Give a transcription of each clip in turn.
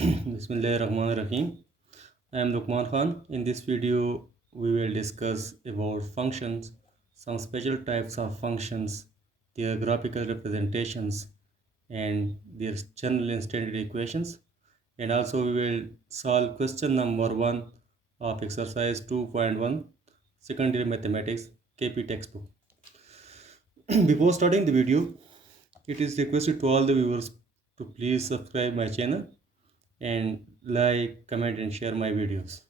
Bismillahirrahmanirrahim. I am Lukman Khan. In this video, we will discuss about functions, some special types of functions, their graphical representations, and their general and standard equations. And also, we will solve question number 1 of exercise 2.1, secondary mathematics, KP textbook. Before starting the video, it is requested to all the viewers to please subscribe my channel and like, comment and share my videos.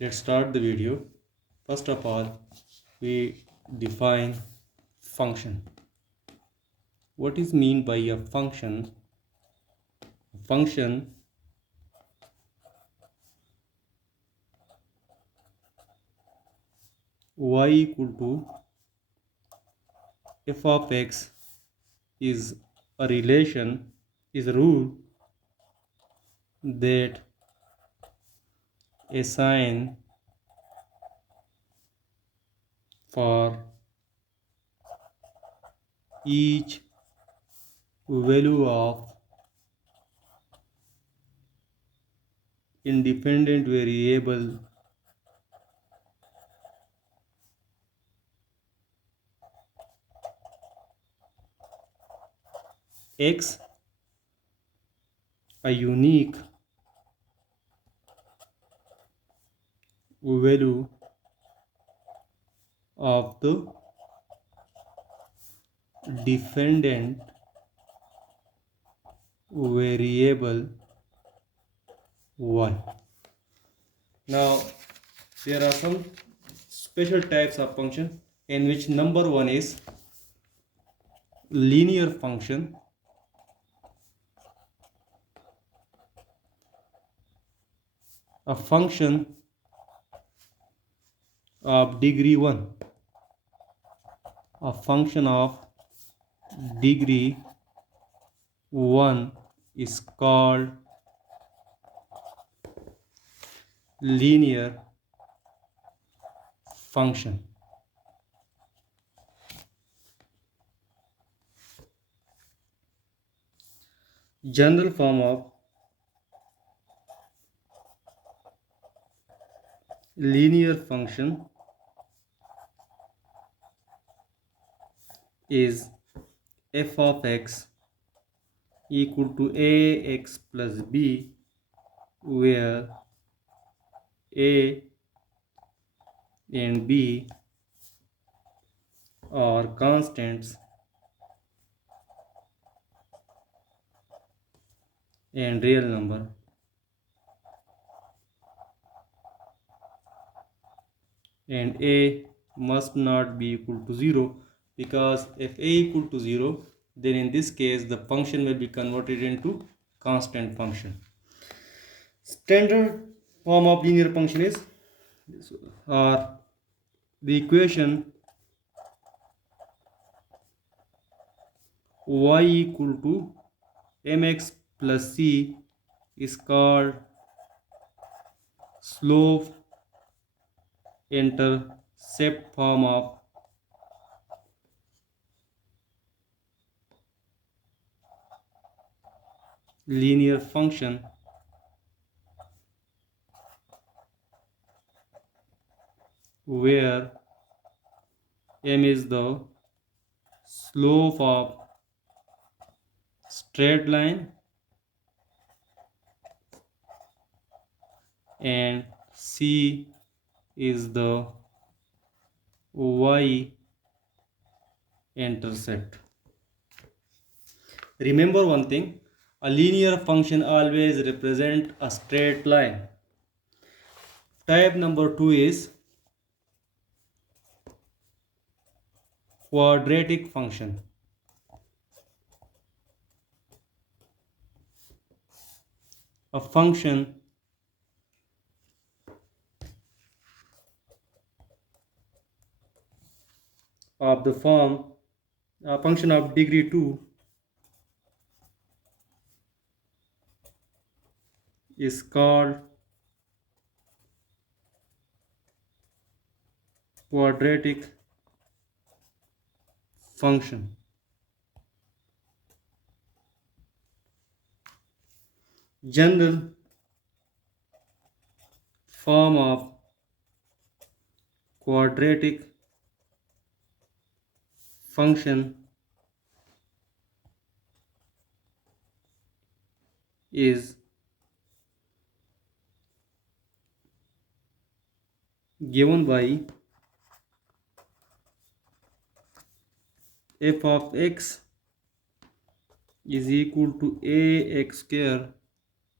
Let's start the video. First of all, we define function. What is mean by a function? Function y equal to f of x is a relation, is a rule that assign for each value of independent variable x a unique value of the dependent variable y. Now there are some special types of function in which number one is linear function. A function of degree 1. A function of degree 1 is called linear function. General form of linear function is f of x equal to ax plus b, where a and b are constants and real number, and a must not be equal to 0, because if a equal to 0, then in this case the function will be converted into constant function. Standard form of linear function is the equation y equal to mx plus c is called slope intercept form of linear function, where m is the slope of straight line and c is the y intercept. Remember one thing, a linear function always represents a straight line. Type number 2 is quadratic function. A function of the form, a function of degree 2 is called quadratic function. General form of quadratic function is given by f of x is equal to ax square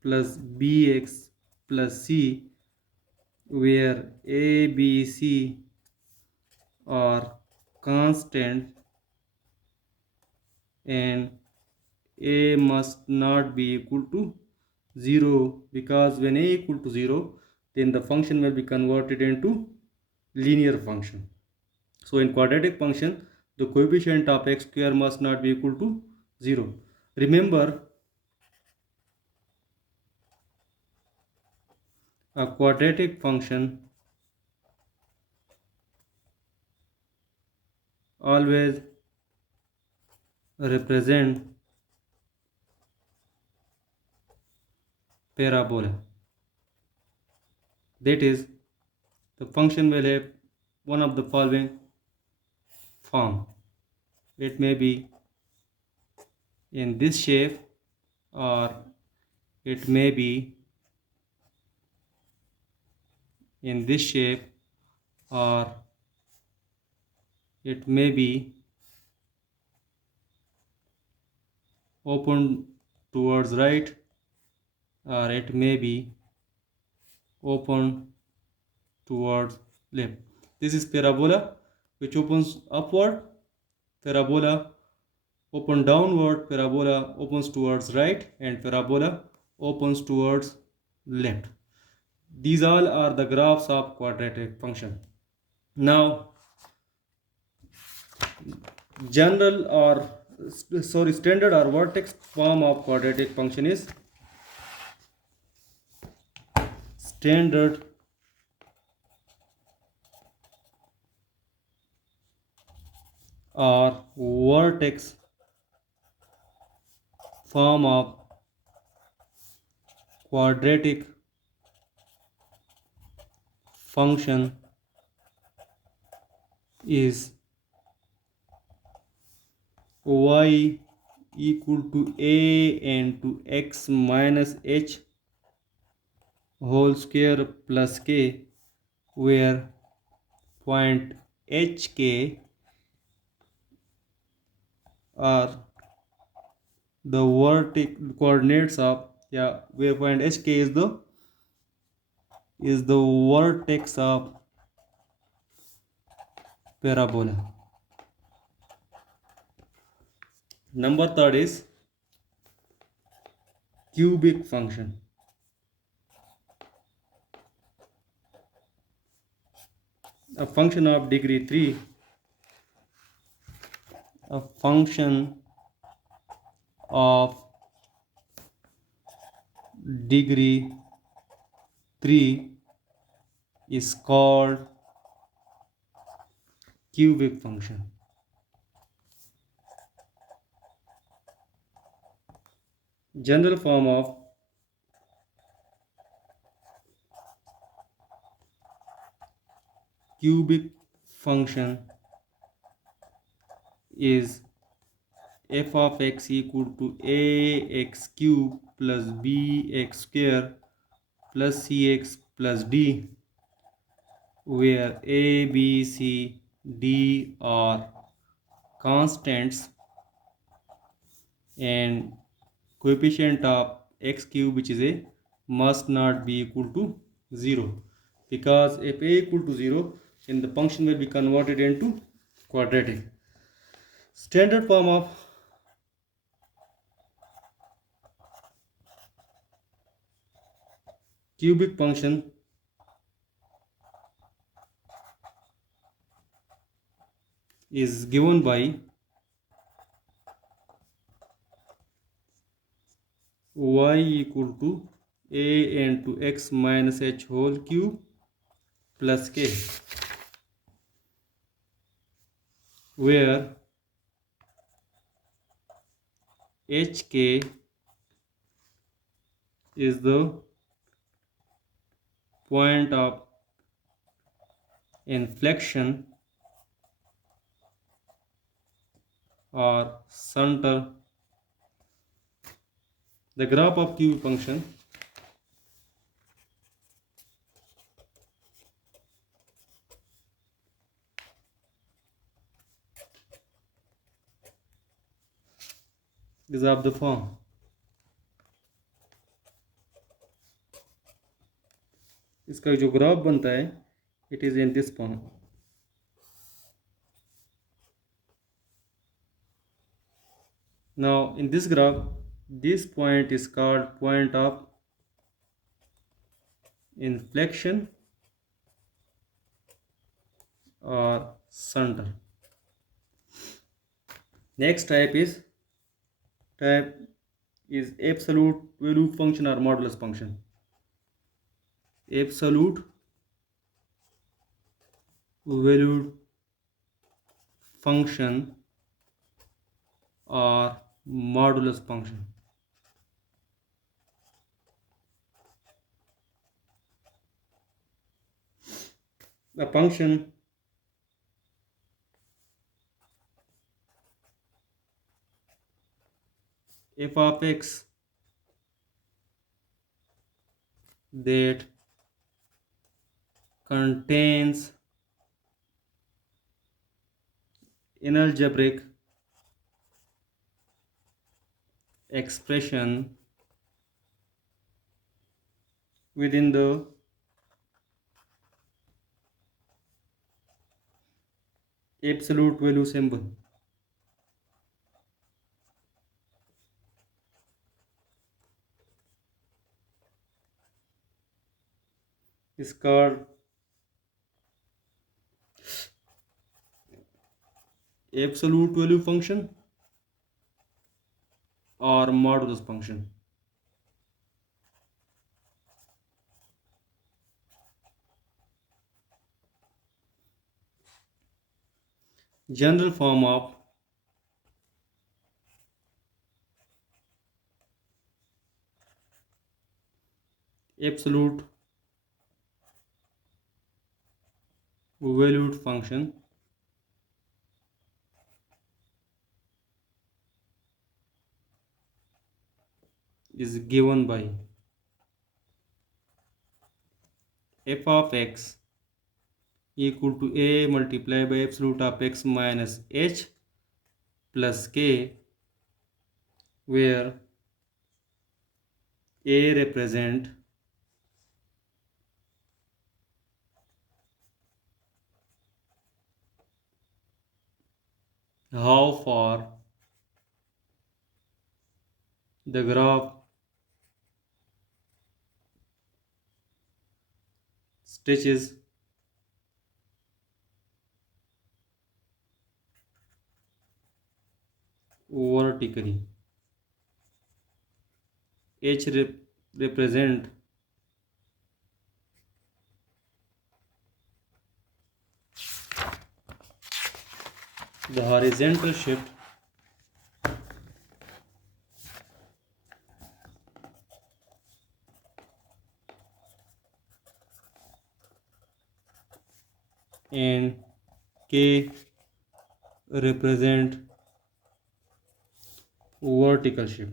plus bx plus c, where a, b, c are constant and a must not be equal to 0, because when a equal to 0, then the function will be converted into linear function. So in quadratic function, the coefficient of x square must not be equal to 0. Remember, a quadratic function always represent parabola. That is, the function will have one of the following form. It may be in this shape, or it may be in this shape, or it may be open towards right, or it may be open towards left. This is parabola which opens upward, parabola open downward, parabola opens towards right, and parabola opens towards left. These all are the graphs of quadratic function. Now, general or standard or vertex form of quadratic function is standard or vertex form of quadratic function is y equal to a and to x minus h whole square plus k, where point hk are the vertical coordinates of, where point hk is the vertex of parabola. Number third is cubic function. A function of degree 3, a function of degree 3 is called cubic function. General form of cubic function is f of x equal to ax cube plus bx square plus cx plus d, where a, b, c, d are constants and coefficient of x cube, which is a, must not be equal to 0, because if a equal to 0, then the function will be converted into quadratic. Standard form of cubic function is given by y equal to a and to x minus h whole cube plus k, where hk is the point of inflection or center. The graph of Q function is of the form, इसका जो graph बनता है it is in this form. Now in this graph, this point is called point of inflection or center. Next type is absolute value function or modulus function. Absolute valued function or modulus function. The function f of x that contains an algebraic expression within the absolute value symbol is called absolute value function or modulus function. General form of absolute valued function is given by f of x equal to a multiplied by absolute of x minus h plus k, where a represent how far the graph stretches vertically. H represent the horizontal shift and K represent vertical shift.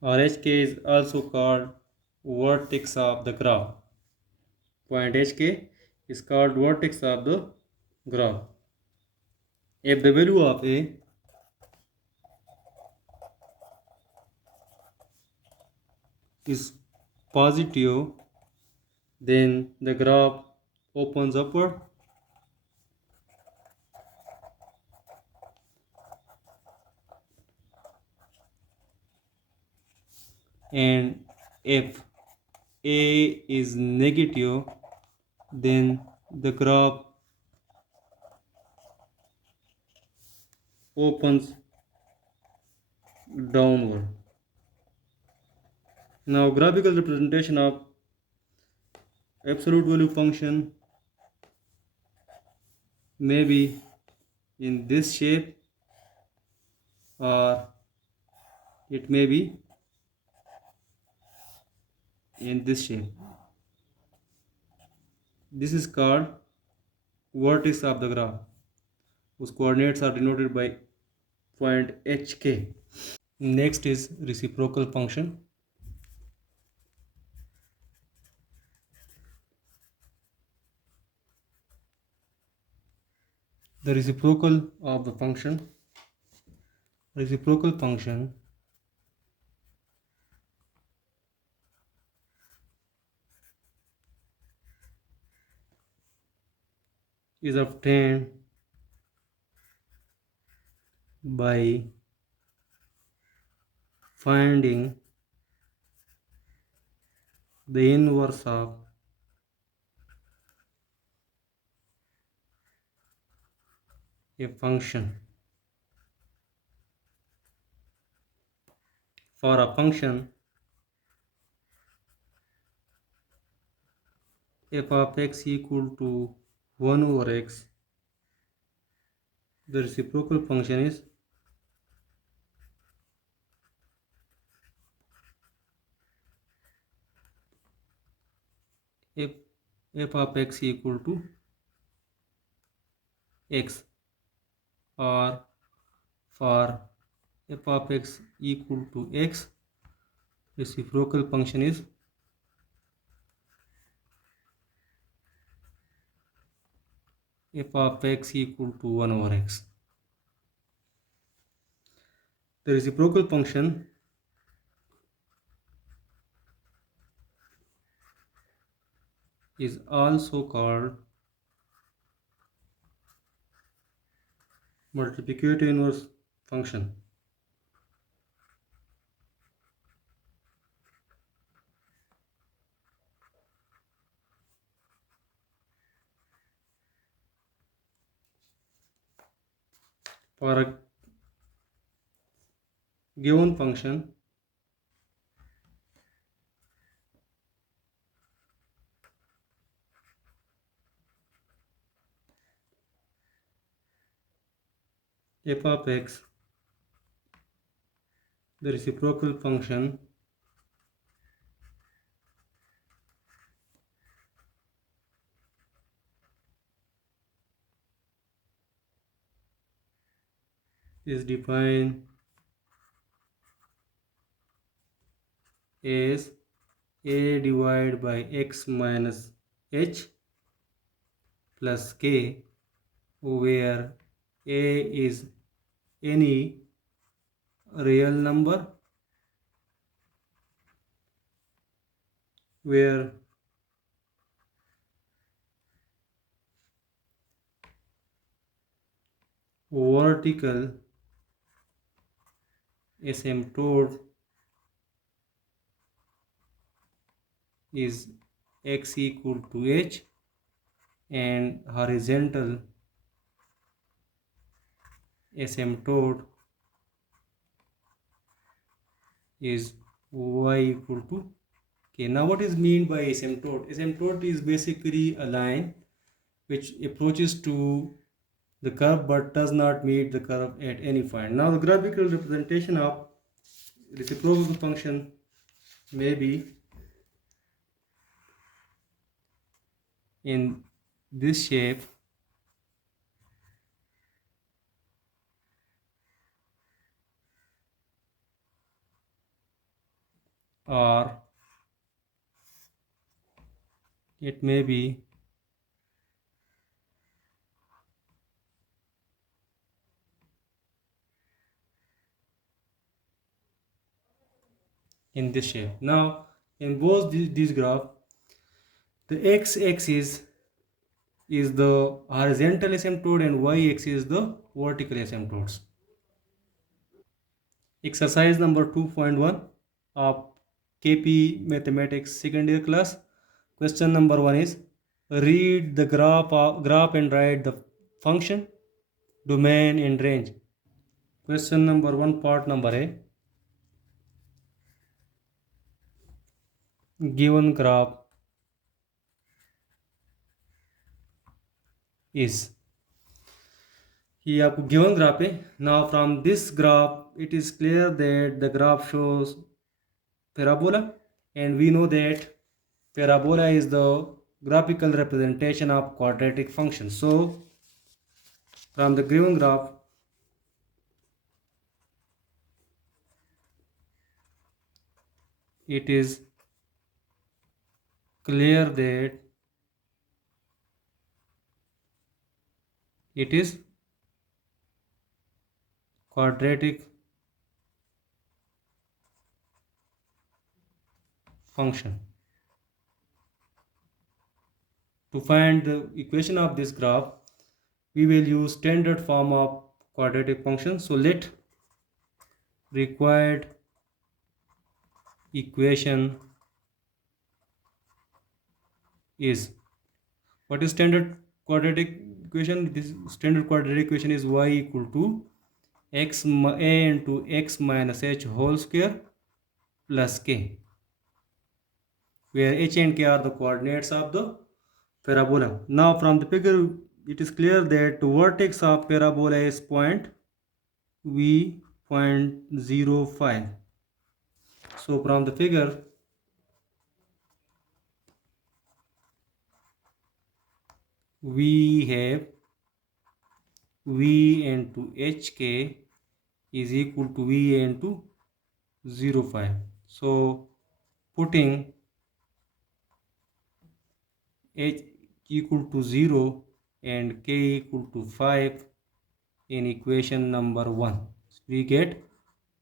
Or HK is also called vertex of the graph. Point HK is called vertex of the graph. If the value of A is positive, then the graph opens upward, and if A is negative, then the graph opens downward. Now graphical representation of absolute value function may be in this shape or It may be in this shape. This is called vertex of the graph, whose coordinates are denoted by point HK. Next is reciprocal function. The reciprocal function is obtained by finding the inverse of a function. For a function f of x equal to 1 over x, the reciprocal function is f, f of x equal to x, or for f of x equal to x, reciprocal function is f of x equal to 1 over x. The reciprocal function is also called multiplicative inverse function. For a given function, f of x, the reciprocal function is defined as a divided by x minus h plus k, where a is any real number where vertical asymptote is x equal to h and horizontal asymptote is y equal to k. Now what is mean by asymptote? Asymptote is basically a line which approaches to the curve but does not meet the curve at any point. Now the graphical representation of reciprocal function may be in this shape, or it may be in this shape. Now in both these graph, the x-axis is the horizontal asymptote and y-axis is the vertical asymptotes. Exercise number 2.1 of KP Mathematics second year class. Question number 1 is read the graph and write the function, domain and range. Question number 1, part number A. Given graph is ये आपको given graph है. Now from this graph it is clear that the graph shows parabola, and we know that parabola is the graphical representation of quadratic function. So from the given graph it is clear that it is quadratic function. To find the equation of this graph, we will use standard form of quadratic function. So let required equation is, what is standard quadratic equation? This standard quadratic equation is y equal to x a into x minus h whole square plus k, where h and k are the coordinates of the parabola. Now from the figure it is clear that the vertex of parabola is point v 0.05. So from the figure we have v into hk is equal to v into 0.5. So putting h equal to 0 and k equal to 5 in equation number 1, we get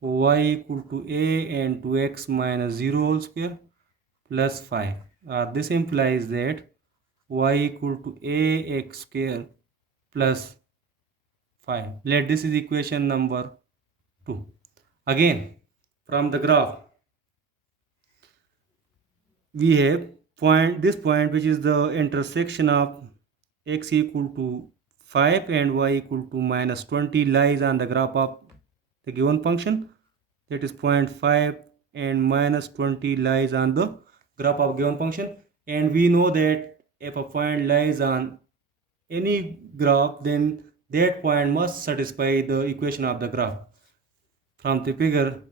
y equal to a and 2x minus 0 whole square plus 5. This implies that y equal to ax square plus 5. Let this is equation number 2. Again from the graph we have point which is the intersection of x equal to 5 and y equal to minus 20 lies on the graph of the given function, that is 0.5 and minus 20 lies on the graph of given function. And we know that if a point lies on any graph, then that point must satisfy the equation of the graph. From the figure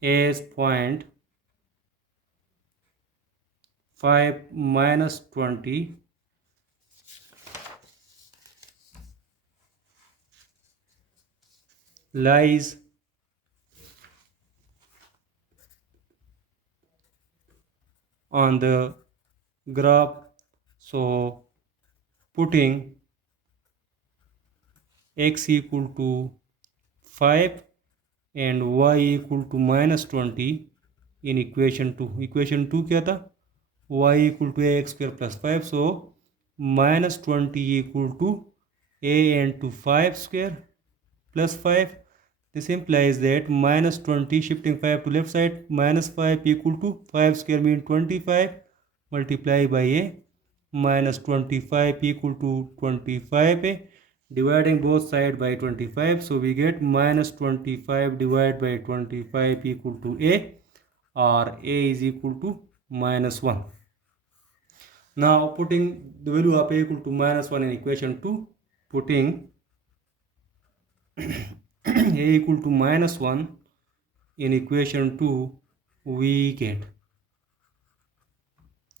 as point 5 minus 20 lies on the graph. So putting x equal to 5 and y equal to minus 20 in equation 2. Equation 2 क्या था? Y equal to ax square plus 5. So minus 20 equal to a into 5 square plus 5. This implies that minus 20 shifting 5 to left side, minus 5 equal to 5 square means 25 multiply by a, minus 25 equal to 25a, dividing both sides by 25. So we get minus 25 divided by 25 equal to a, or a is equal to minus 1. Now putting the value of a equal to minus 1 in equation 2, putting a equal to minus 1 in equation 2, we get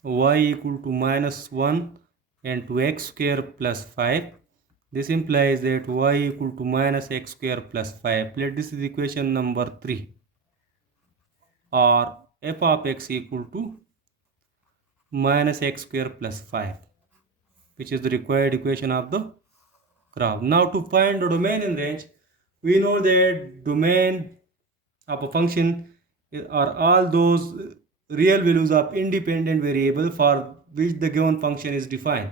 y equal to minus 1 and to x square plus 5. This implies that y equal to minus x square plus 5. Let this is equation number 3, or f of x equal to minus x square plus 5, which is the required equation of the graph. Now to find the domain in range, we know that domain of a function are all those real values of independent variable for which the given function is defined.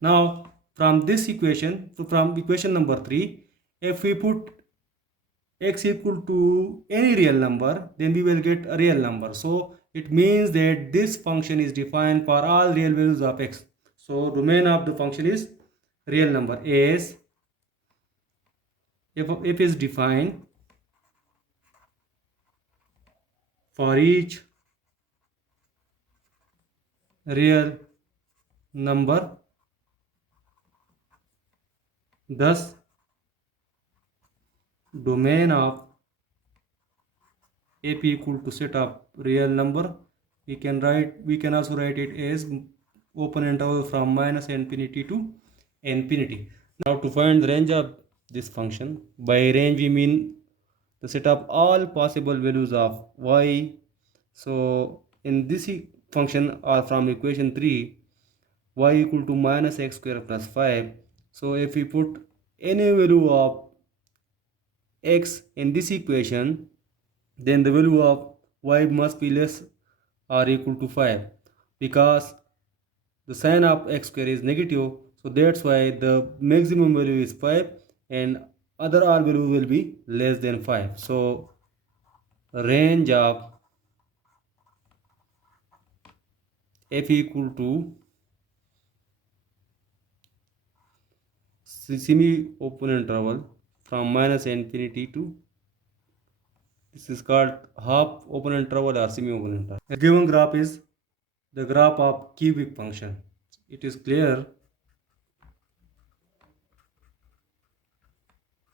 Now from this equation, from equation number 3, if we put x equal to any real number, then we will get a real number. So it means that this function is defined for all real values of x. So domain of the function is real number as if is defined for each real number, thus domain of AP equal to set of real number. We can also write it as open interval from minus infinity to infinity. Now to find the range of this function, by range we mean the set of all possible values of y. So in this function or from equation 3, y equal to minus x square plus 5. So if we put any value of x in this equation, then the value of y must be less or equal to 5, because the sign of x square is negative, so that's why the maximum value is 5 and other r value will be less than 5. So range of f equal to semi open interval from minus infinity to, this is called half open interval or semi open interval. A given graph is the graph of cubic function. It is clear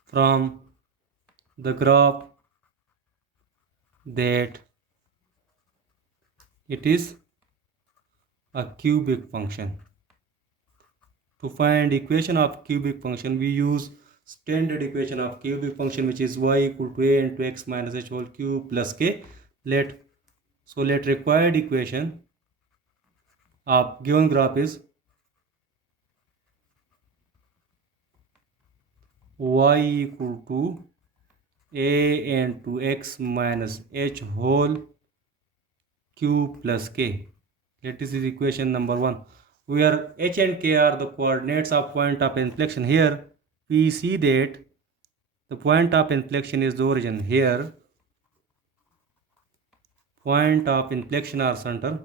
from the graph that it is a cubic function. To find equation of cubic function, we use standard equation of cubic function, which is y equal to a into x minus h whole cube plus k. Let required equation of given graph is y equal to a into x minus h whole cube plus k. Let this is equation number 1, where h and k are the coordinates of point of inflection. Here we see that the point of inflection is the origin. Here point of inflection or center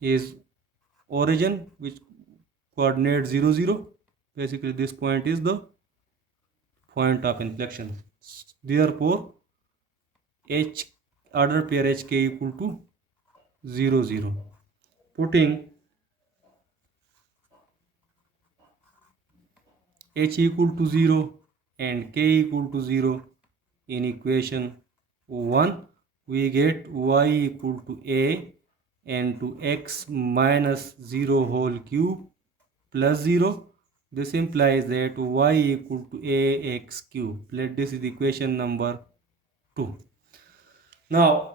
is origin, which coordinate 0 0. Basically this point is the point of inflection. Therefore h order pair hk equal to 0 0. Putting h equal to 0 and k equal to 0 in equation 1, we get y equal to a and to x minus 0 whole cube plus 0. This implies that y equal to ax cube. Let this is equation number 2. Now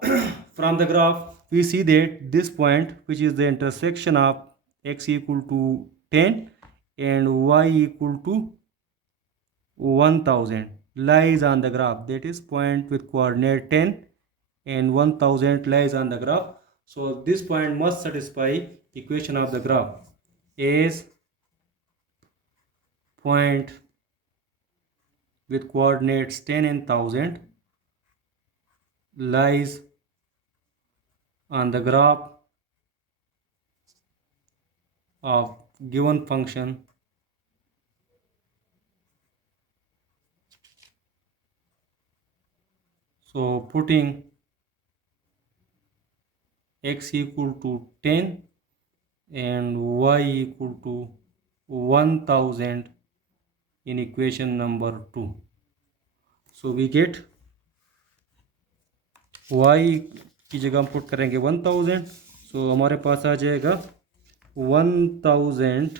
from the graph we see that this point, which is the intersection of x equal to 10 and y equal to 1000, lies on the graph. That is point with coordinate 10 and 1000 lies on the graph. So this point must satisfy equation of the graph as point with coordinates 10 and 1000 lies on the graph of given function. So putting x equal to 10 and y equal to 1000 in equation number 2. So we get y की जगह हम put करेंगे 1000. सो हमारे पास आ जाएगा 1000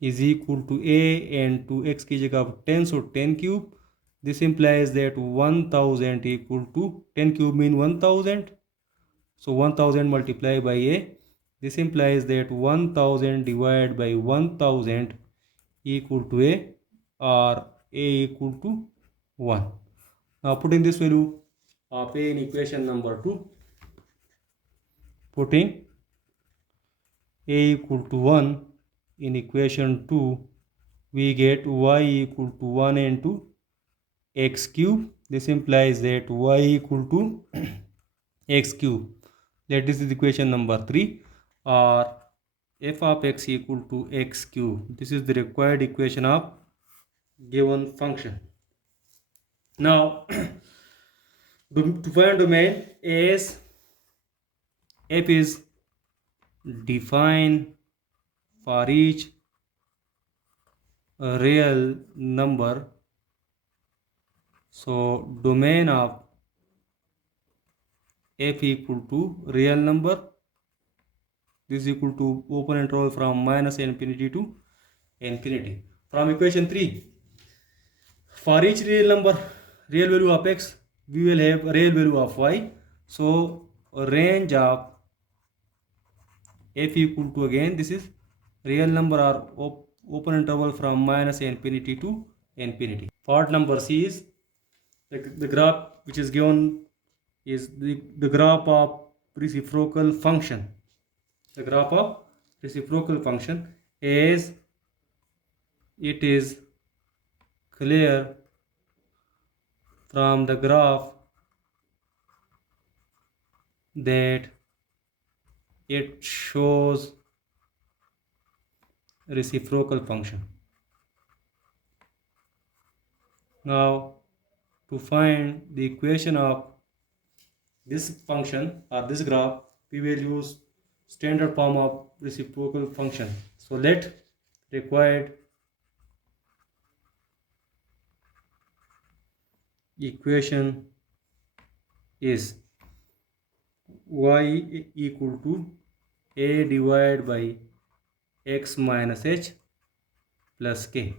is equal to a and to x की जगह 10, so 10 cube. This implies that 1000 equal to 10 cube mean 1000. So 1000 multiplied by a. This implies that 1000 divided by 1000 equal to a, or a equal to 1. Now putting this value of a in equation number 2, putting a equal to 1 in equation 2, we get y equal to 1 into x cube. This implies that y equal to x cube. Let this is equation number 3, or f of x equal to x cube. This is the required equation of given function. Now To find domain, as f is defined for each real number. So domain of f equal to real number. This is equal to open interval from minus infinity to infinity. From equation 3, for each real number, real value of x, we will have real value of y. So range of f equal to, again this is real number or open interval from minus infinity to infinity. Part number C is the graph which is given is the graph of reciprocal function. The graph of reciprocal function, as it is clear from the graph that it shows reciprocal function. Now to find the equation of this function or this graph, we will use standard form of reciprocal function. So let required equation is y equal to a divided by x minus h plus k.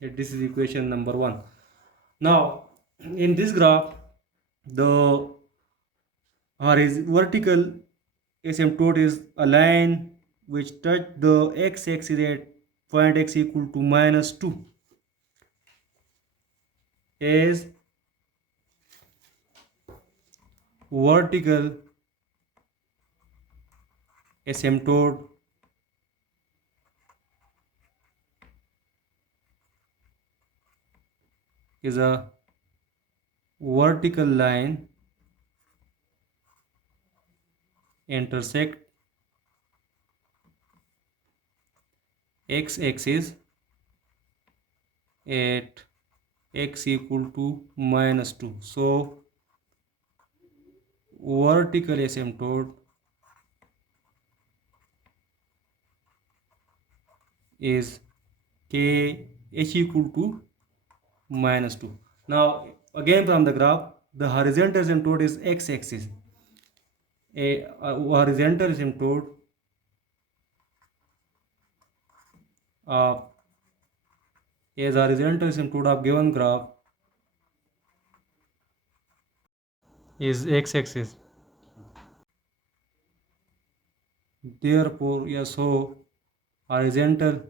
This is equation number 1. Now in this graph, the vertical asymptote is a line which touch the x-axis at point x equal to minus 2, as vertical asymptote is a vertical line intersect x-axis at x equal to minus 2. So vertical asymptote is k h equal to minus 2. Now again from the graph, the horizontal asymptote is x-axis. A horizontal asymptote of horizontal asymptote of given graph is x-axis. Therefore, yes, so horizontal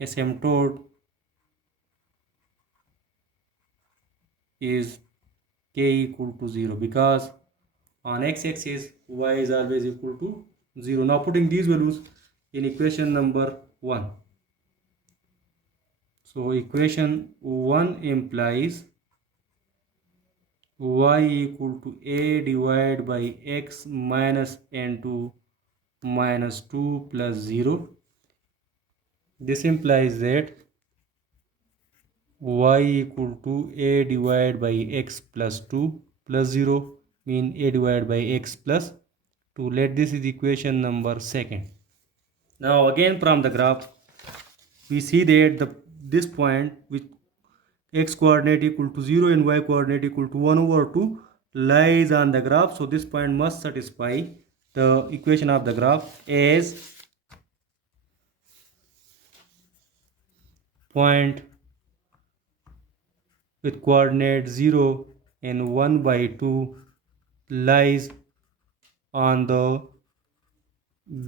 asymptote is k equal to 0, because on x-axis y is always equal to 0. Now putting these values in equation number 1. So equation 1 implies y equal to a divided by x minus n2 minus 2 plus 0. This implies that y equal to a divided by x plus 2 plus 0, mean a divided by x plus 2. Let this is equation number 2. Now again from the graph, we see that this point with x coordinate equal to 0 and y coordinate equal to 1 over 2 lies on the graph. So this point must satisfy the equation of the graph, as point with coordinate 0 and 1 by 2 lies on the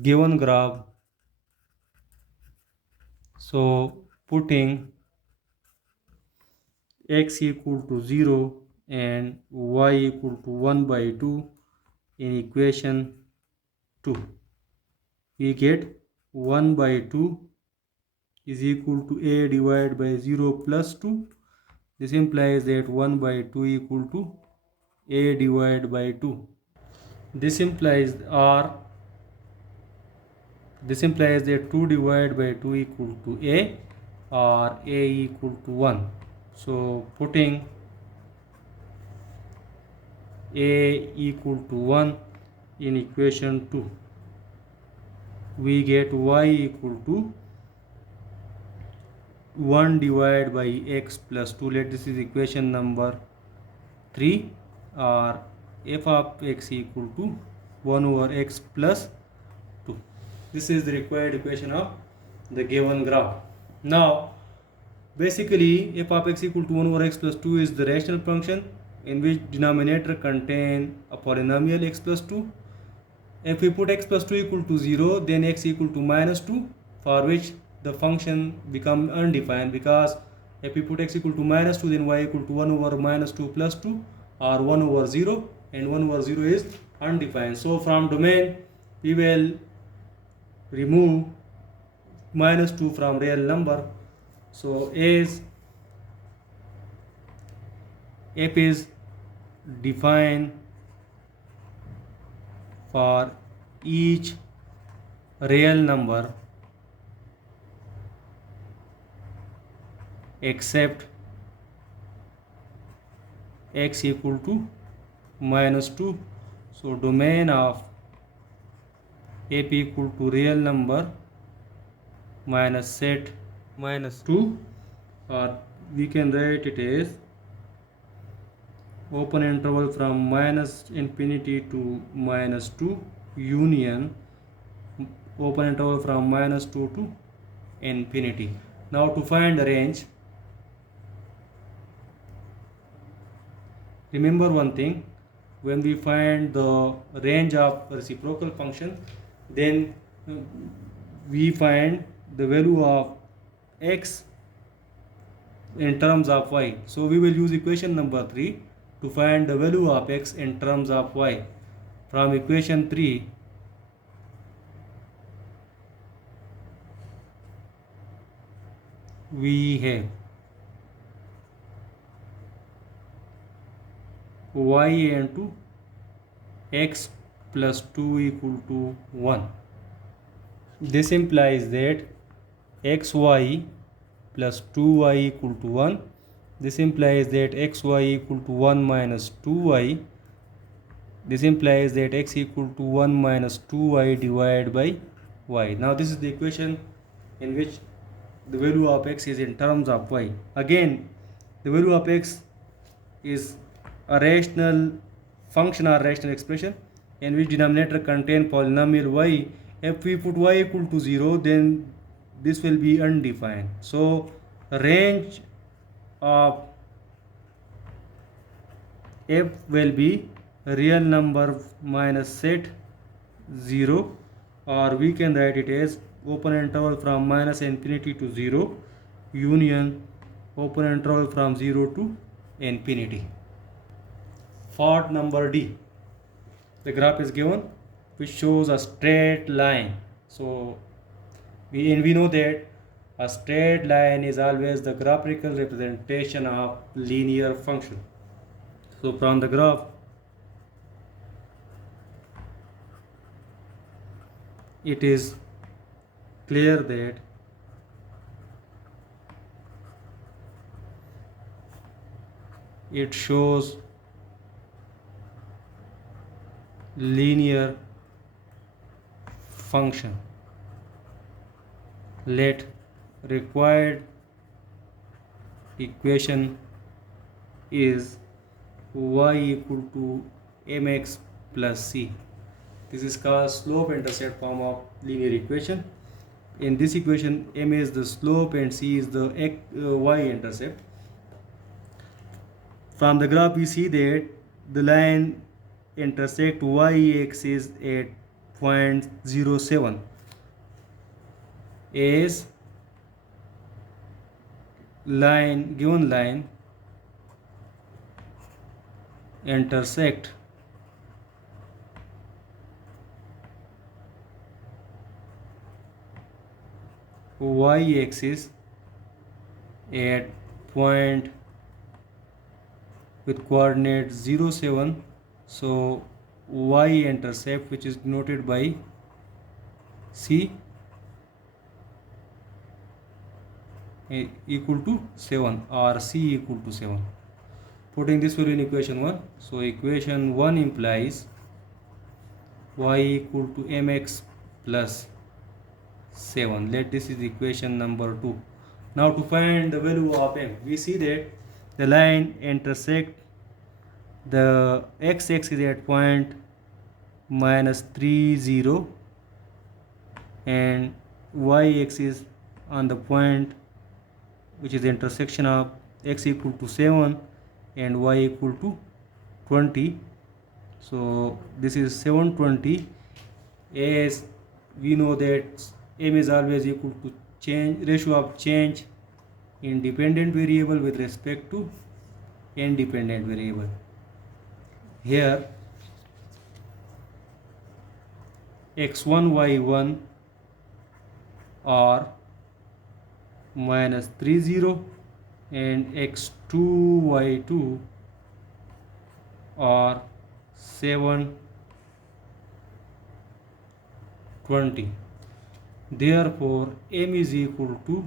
given graph. So putting x equal to 0 and y equal to 1 by 2 in equation 2, we get 1 by 2 is equal to a divided by 0 plus 2. This implies that 1 by 2 equal to a divided by 2. This implies that 2 divided by 2 equal to a, or a equal to 1. So putting a equal to 1 in equation 2, we get y equal to 1 divided by x plus 2. Let this is equation number 3, or f of x equal to 1 over x plus 2. This is the required equation of the given graph. Now basically f of x equal to 1 over x plus 2 is the rational function in which denominator contain a polynomial x plus 2. If we put x plus 2 equal to 0, then x equal to minus 2, for which the function become undefined, because if we put x equal to minus 2, then y equal to 1 over minus 2 plus 2, or 1 over 0, and 1 over 0 is undefined. So from domain we will remove minus 2 from real number. So as f is defined for each real number except x equal to minus 2. So domain of f equal to real number minus set minus 2, or we can write it as open interval from minus infinity to minus 2 union open interval from minus 2 to infinity. Now to find the range, remember one thing: when we find the range of reciprocal function, then we find the value of x in terms of y. So we will use equation number 3 to find the value of x in terms of y. From equation 3, we have y into x plus 2 equal to 1. This implies that xy plus 2y equal to 1. This implies that xy equal to 1 minus 2y. This implies that x equal to 1 minus 2y divided by y. Now this is the equation in which the value of x is in terms of y. Again, the value of x is a rational function or rational expression in which denominator contain polynomial y. If we put y equal to 0, then this will be undefined. So range of f will be real number minus set 0, or we can write it as open interval from minus infinity to 0 union open interval from 0 to infinity. For number D, the graph is given which shows a straight line. So we know that a straight line is always the graphical representation of linear function. So from the graph, it is clear that it shows linear function. Let required equation is y equal to mx plus c. This is called slope intercept form of linear equation. In this equation, m is the slope and c is the y intercept. From the graph we see that the line intersect y axis at point 0.07 as given line intersect y axis at point with coordinate 0.7. So y intercept, which is denoted by c, equal to 7, or c equal to 7. putting this value in equation 1. So equation 1 implies y equal to mx plus 7. Let this is equation number 2. Now to find the value of m, we see that the line intersect the x-axis at point minus 3 0 and y-axis on the point which is the intersection of x equal to 7 and y equal to 20. So this is 720. As we know that m is always equal to change ratio of change in dependent variable with respect to independent variable. Here x1 y1 are minus 3 0 and x2 y2 are 7 20. Therefore m is equal to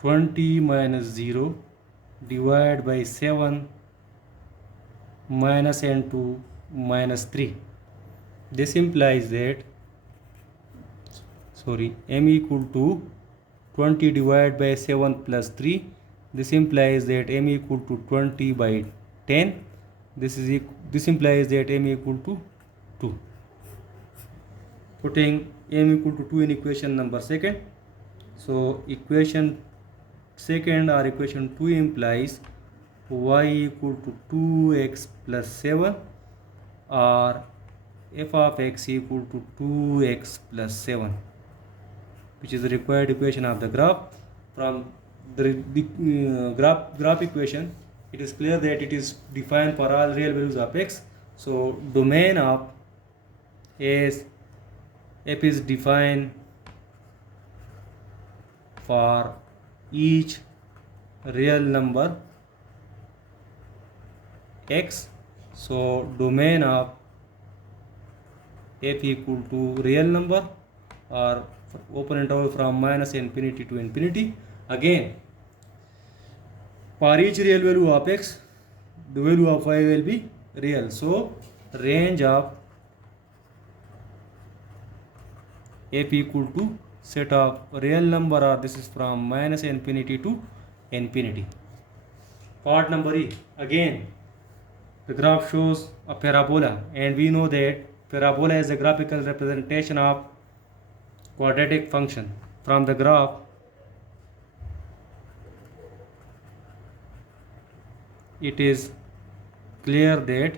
20 minus 0 divided by 7 minus n2 minus 3. This implies that m equal to 20 divided by 7 plus 3. This implies that m equal to 20 by 10. This implies that m equal to 2. Putting m equal to 2 in equation number 2. So equation 2 or equation 2 implies y equal to 2x plus 7 or f of x equal to 2x plus 7, which is the required equation of the graph. From the graph equation, it is clear that it is defined for all real values of x. So domain of as f is defined for each real number x. So domain of f equal to real number or open interval from minus infinity to infinity. Again, for each real value of x, the value of y will be real. So range of f equal to set of real number, or this is from minus infinity to infinity. Part number E. Again, the graph shows a parabola, and we know that parabola is a graphical representation of quadratic function. From the graph, it is clear that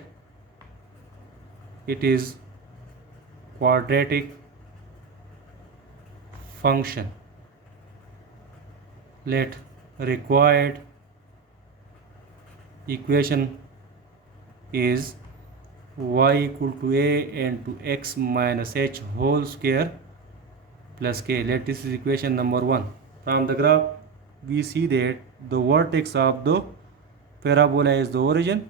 it is quadratic function. Let required equation is y equal to a and to x minus h whole square plus k. Let this is equation number 1. From the graph, we see that the vertex of the parabola is the origin.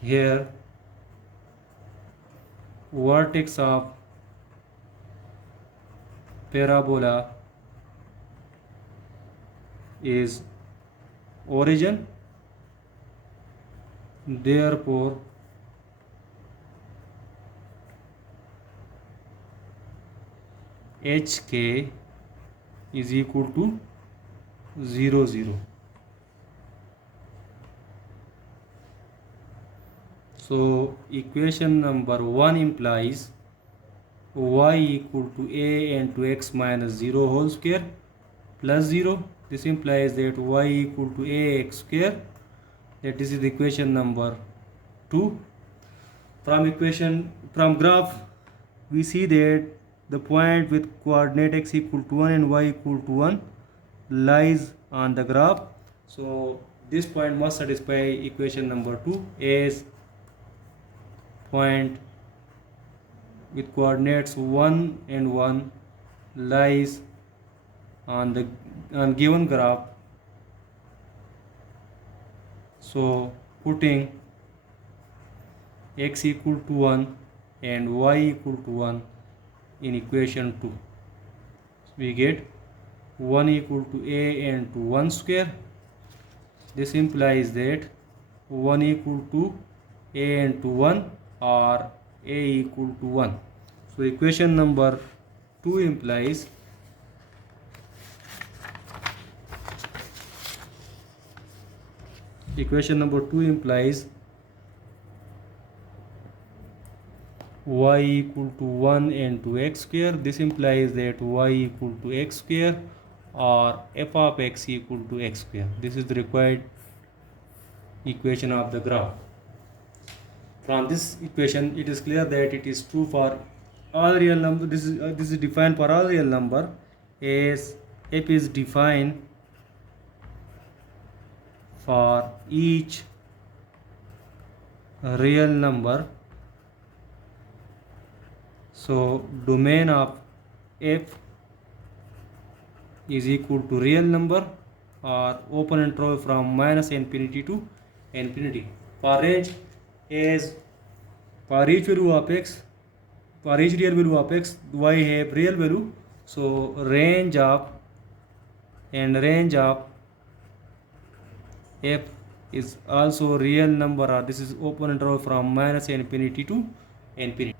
Here vertex of parabola is origin. Therefore hk is equal to 0 0. So equation number 1 implies y equal to a and to x minus 0 whole square plus 0. This implies that y equal to a x square. That this is equation number 2. From graph, we see that the point with coordinate x equal to 1 and y equal to 1 lies on the graph. So this point must satisfy equation number 2, as point with coordinates 1 and 1 lies on given graph. So putting x equal to 1 and y equal to 1 in equation 2, we get 1 equal to a and to 1 square This implies that 1 equal to a into 1 or a equal to 1. So equation number 2 implies y equal to 1 and 2x square. This implies that y equal to x square or f of x equal to x square. This is the required equation of the graph. From this equation, it is clear that it is true for all real number. This is defined for all real number, as f is defined for each real number. So domain of f is equal to real number or open interval from minus infinity to infinity. For range, as for each value of x, for each real value of x, y have real value. So range of f is also real number, or this is open interval from minus infinity to infinity.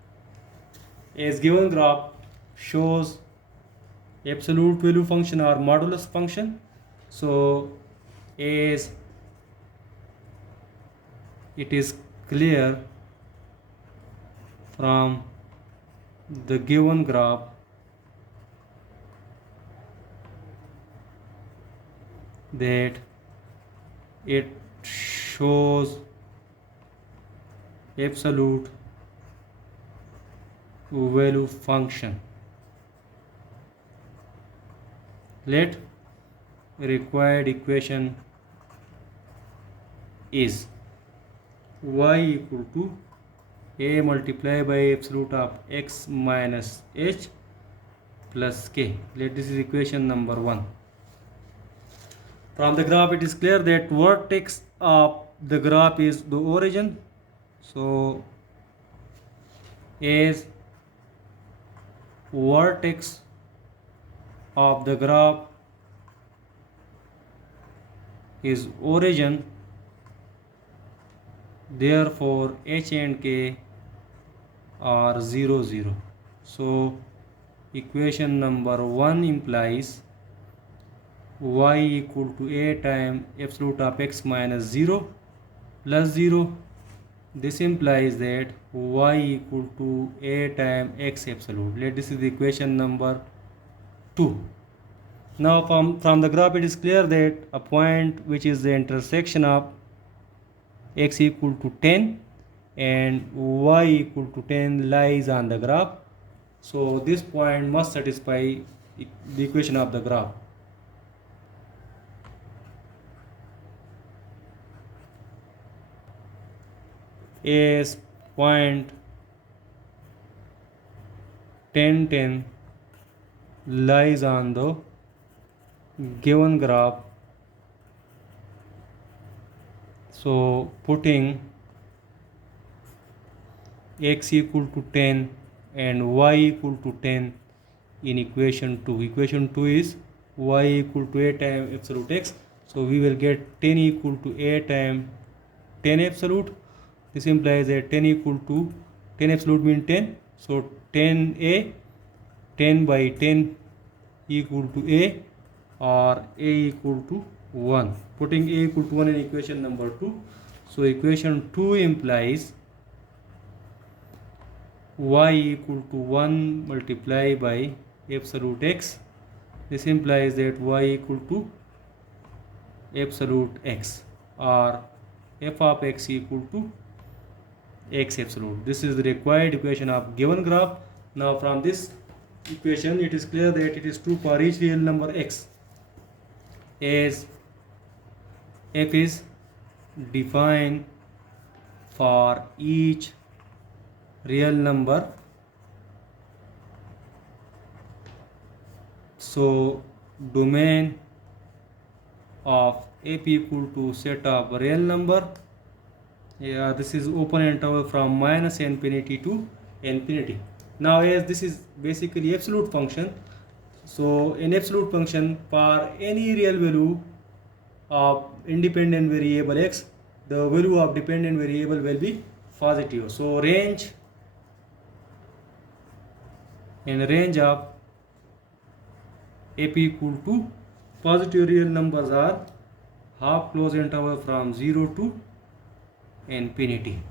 As given graph shows absolute value function or modulus function, so as it is clear from the given graph that it shows absolute value function. Let required equation is y equal to a multiplied by absolute of x minus h plus k. Let this is equation number 1. From the graph, it is clear that vertex of the graph is the origin. So as vertex of the graph is origin, therefore h and k are 0, 0. So equation number 1 implies y equal to a times absolute of x minus 0 plus 0. This implies that y equal to a times x absolute. Let this is the equation number 2. Now from the graph, it is clear that a point which is the intersection of x equal to 10 and y equal to 10 lies on the graph. So this point must satisfy the equation of the graph. As point 10, 10 lies on the given graph, so putting x equal to 10 and y equal to 10 in equation 2. Equation 2 is y equal to a times absolute x. So we will get 10 equal to a times 10 absolute. This implies that 10 equal to 10 absolute means 10. So 10a, 10 by 10 equal to a, or a equal to 1. Putting a equal to 1 in equation number 2. So equation 2 implies y equal to 1 multiplied by absolute x. This implies that y equal to absolute x, or f of x equal to x absolute. This is the required equation of given graph. Now from this equation, it is clear that it is true for each real number x, as f is defined for each real number. So domain of f equal to set of real number. This is open interval from minus infinity to infinity. Now as this is basically absolute function, so in absolute function, for any real value of independent variable x, the value of dependent variable will be positive. So range of AP equal to positive real numbers are half closed interval from 0 to infinity.